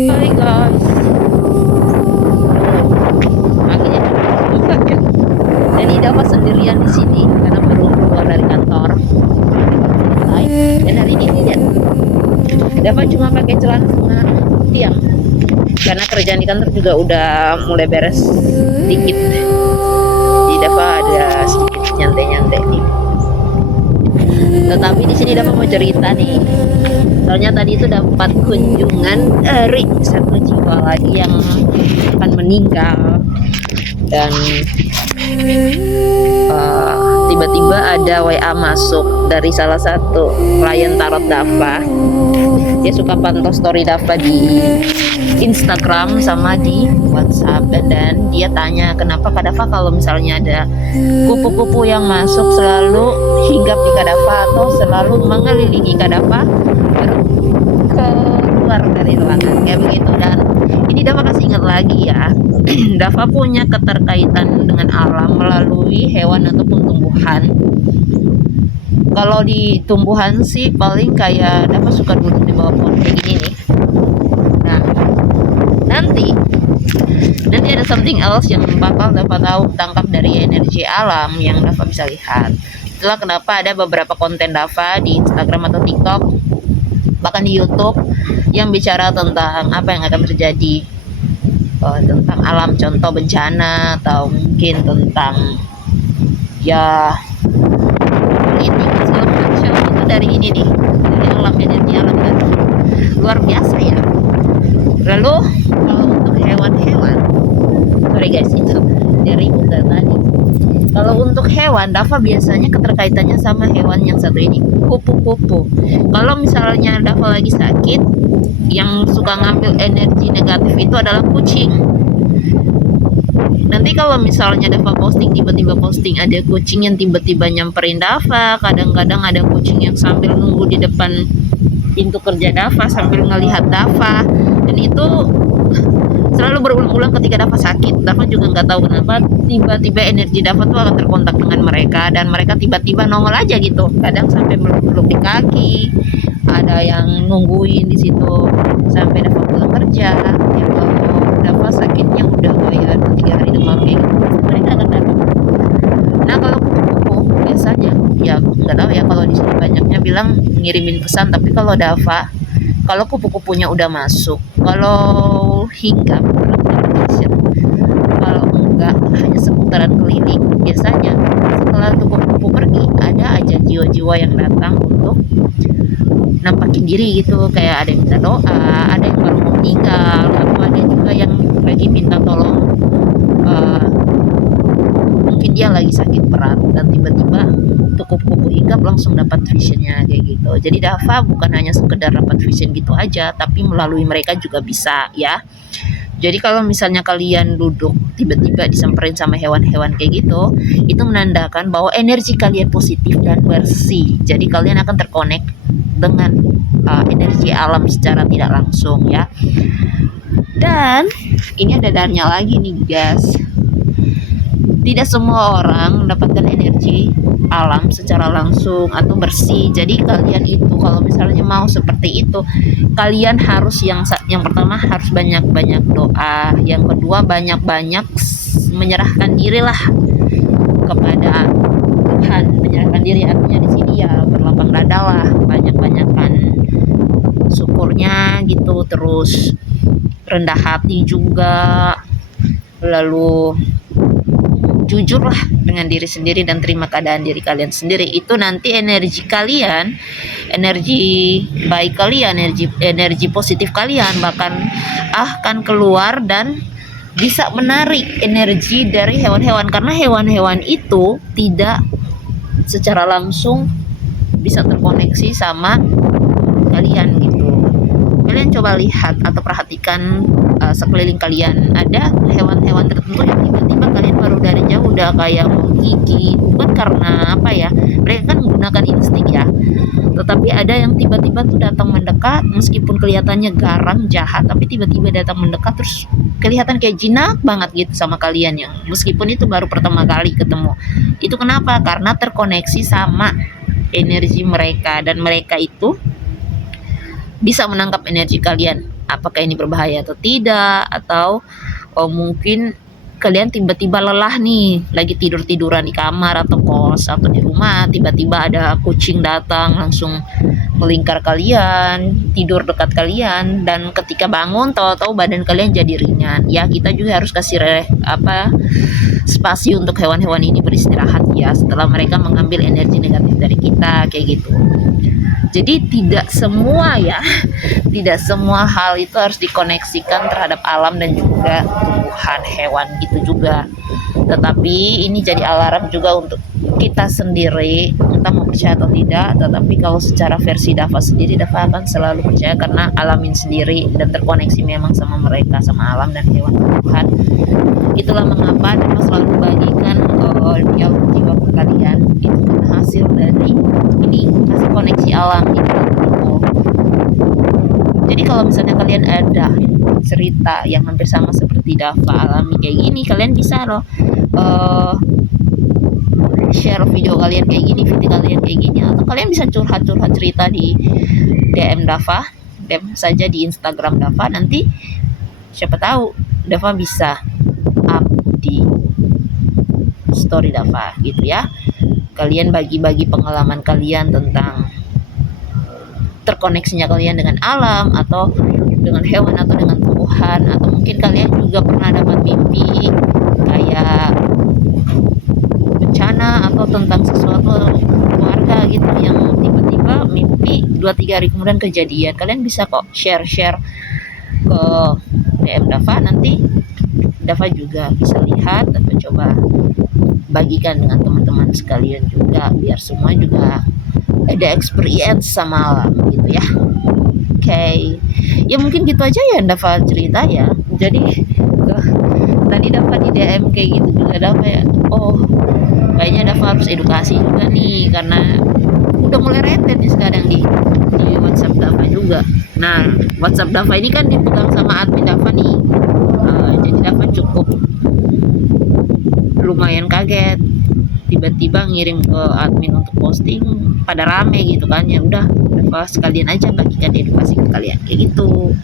Hai guys, akhirnya ketemu. Jadi Dava sendirian di sini karena baru keluar dari kantor. Hai, dan hari ini lihat Dava cuma pakai celana sama tiang karena kerjaan di kantor juga udah mulai beres sedikit. Jadi Dava ada sedikit nyantai-nyantai nih. Tetapi di sini Dava mau cerita nih. Soalnya tadi itu dapat kunjungan dari satu jiwa lagi yang akan meninggal dan tiba-tiba ada WA masuk dari salah satu klien tarot Dava. Dia suka pantau story Dava di Instagram sama di WhatsApp, dan dia tanya kenapa Kak Dava kalau misalnya ada kupu-kupu yang masuk selalu hinggap di Kak Dava atau selalu mengelilingi Kak Dava keluar dari ruangan kayak begitu. Dan ini Dava kasih ingat lagi ya, Dava punya keterkaitan dengan alam melalui hewan ataupun tumbuhan. Kalau di tumbuhan sih paling kayak Dava suka duduk di bawah pohon kayak gini nih. Nah, nanti ada something else yang bakal Dava tahu tangkap dari energi alam yang Dava bisa lihat. Itulah kenapa ada beberapa konten Dava di Instagram atau TikTok, bahkan di YouTube, yang bicara tentang apa yang akan terjadi, tentang alam, contoh bencana, atau mungkin tentang ya politik segala macam. Itu dari ini nih, dari alam, energi alam kan luar biasa ya. Lalu kalau untuk hewan-hewan, sorry guys, itu dari dari tadi. Kalau untuk hewan, Dava biasanya keterkaitannya sama hewan yang satu ini, kupu-kupu. Kalau misalnya Dava lagi sakit, yang suka ngambil energi negatif itu adalah kucing. Nanti kalau misalnya Dava posting, tiba-tiba posting ada kucing yang tiba-tiba nyamperin Dava, kadang-kadang ada kucing yang sambil nunggu di depan pintu kerja Dava sambil ngelihat Dava, dan itu selalu berulang-ulang ketika Dava sakit. Dava juga nggak tahu kenapa tiba-tiba energi Dava tuh akan terkontak dengan mereka, dan mereka tiba-tiba nongol aja gitu. Kadang sampai meluk-meluk di kaki, ada yang nungguin di situ sampai Dava pulang kerja. Ya kalau Dava sakitnya udah kayak 2-3 hari demam kayak gitu, mereka akan datang. Nah kalau kupu-kupu biasanya ya nggak tahu ya, kalau di sini banyaknya bilang ngirimin pesan, tapi kalau Dava, kalau kupu-kupunya udah masuk, kalau hinggap kalau enggak hanya seputaran keliling, biasanya setelah kupu-kupu pergi ada aja jiwa-jiwa yang datang untuk nampakin diri gitu, kayak ada yang minta doa, ada yang baru mau meninggal, atau ada juga yang lagi minta tolong, mungkin dia lagi sakit berat dan tiba-tiba kupu-kupu hinggap langsung dapat visionnya kayak gitu. Jadi Dava bukan hanya sekedar dapat vision gitu aja, tapi melalui mereka juga bisa ya. Jadi kalau misalnya kalian duduk tiba-tiba disamperin sama hewan-hewan kayak gitu, itu menandakan bahwa energi kalian positif dan bersih. Jadi kalian akan terkonek dengan energi alam secara tidak langsung ya. Dan ini ada dannya lagi nih guys. Tidak semua orang mendapatkan energi alam secara langsung atau bersih. Jadi kalian itu kalau misalnya mau seperti itu, kalian harus yang pertama harus banyak-banyak doa, yang kedua banyak-banyak menyerahkan diri lah kepada Tuhan. Menyerahkan diri artinya di sini ya berlapang dada lah, banyak-banyakan syukurnya gitu, terus rendah hati juga, lalu jujurlah dengan diri sendiri dan terima keadaan diri kalian sendiri. Itu nanti energi kalian, energi baik kalian, energi positif kalian bahkan akan keluar dan bisa menarik energi dari hewan-hewan, karena hewan-hewan itu tidak secara langsung bisa terkoneksi sama kalian gitu. Kalian coba lihat atau perhatikan sekeliling kalian, ada hewan-hewan tertentu yang tiba-tiba kalian baru dari jauh udah kayak mau gigit, bukan karena apa ya, mereka kan menggunakan insting ya, tetapi ada yang tiba-tiba tuh datang mendekat meskipun kelihatannya garang jahat, tapi tiba-tiba datang mendekat terus kelihatan kayak jinak banget gitu sama kalian, yang meskipun itu baru pertama kali ketemu. Itu kenapa? Karena terkoneksi sama energi mereka, dan mereka itu bisa menangkap energi kalian apakah ini berbahaya atau tidak, atau mungkin kalian tiba-tiba lelah nih, lagi tidur-tiduran di kamar atau kos atau di rumah, tiba-tiba ada kucing datang langsung melingkar kalian, tidur dekat kalian, dan ketika bangun tahu-tahu badan kalian jadi ringan. Ya, kita juga harus kasih spasi untuk hewan-hewan ini beristirahat ya, setelah mereka mengambil energi negatif dari kita, kayak gitu. Jadi tidak semua ya, tidak semua hal itu harus dikoneksikan terhadap alam dan juga tumbuhan, hewan gitu juga. Tetapi ini jadi alarm juga untuk kita sendiri, entah mau percaya atau tidak. Tetapi kalau secara versi Dava sendiri, Dava akan selalu percaya karena alamin sendiri dan terkoneksi memang sama mereka, sama alam dan hewan tumbuhan. Itulah mengapa Dava selalu bagikan dialog jiwa ke kalian. Itu kan hasil dari ini, hasil koneksi alam gitu. Jadi kalau misalnya kalian ada cerita yang hampir sama seperti Dava alami kayak gini, kalian bisa loh share video kalian kayak gini, video kalian kayak gini, atau kalian bisa curhat-curhat cerita di DM Dava, DM saja di Instagram Dava. Nanti siapa tahu Dava bisa up di story Dava gitu ya. Kalian bagi-bagi pengalaman kalian tentang terkoneksinya kalian dengan alam atau dengan hewan atau dengan tumbuhan, atau mungkin kalian juga pernah dapat mimpi kayak bencana atau tentang sesuatu keluarga gitu yang tiba-tiba mimpi 2-3 hari kemudian kejadian. Kalian bisa kok share ke DM Dava, nanti Dava juga bisa lihat dan mencoba bagikan dengan teman-teman sekalian juga, biar semua juga ada experience sama alam gitu ya. Oke. Ya mungkin gitu aja ya Dava cerita ya. Jadi tadi Dava di DM kayak gitu juga Dava ya, oh kayaknya Dava harus edukasi juga nih, karena udah mulai rentet nih sekarang di WhatsApp Dava juga. Nah, WhatsApp Dava ini kan dipegang sama admin Dava nih. Jadi Dava cukup lumayan kaget, tiba-tiba ngirim ke admin untuk posting pada rame gitu kan. Ya udah, Dava sekalian aja bagikan edukasi ke kalian kayak gitu.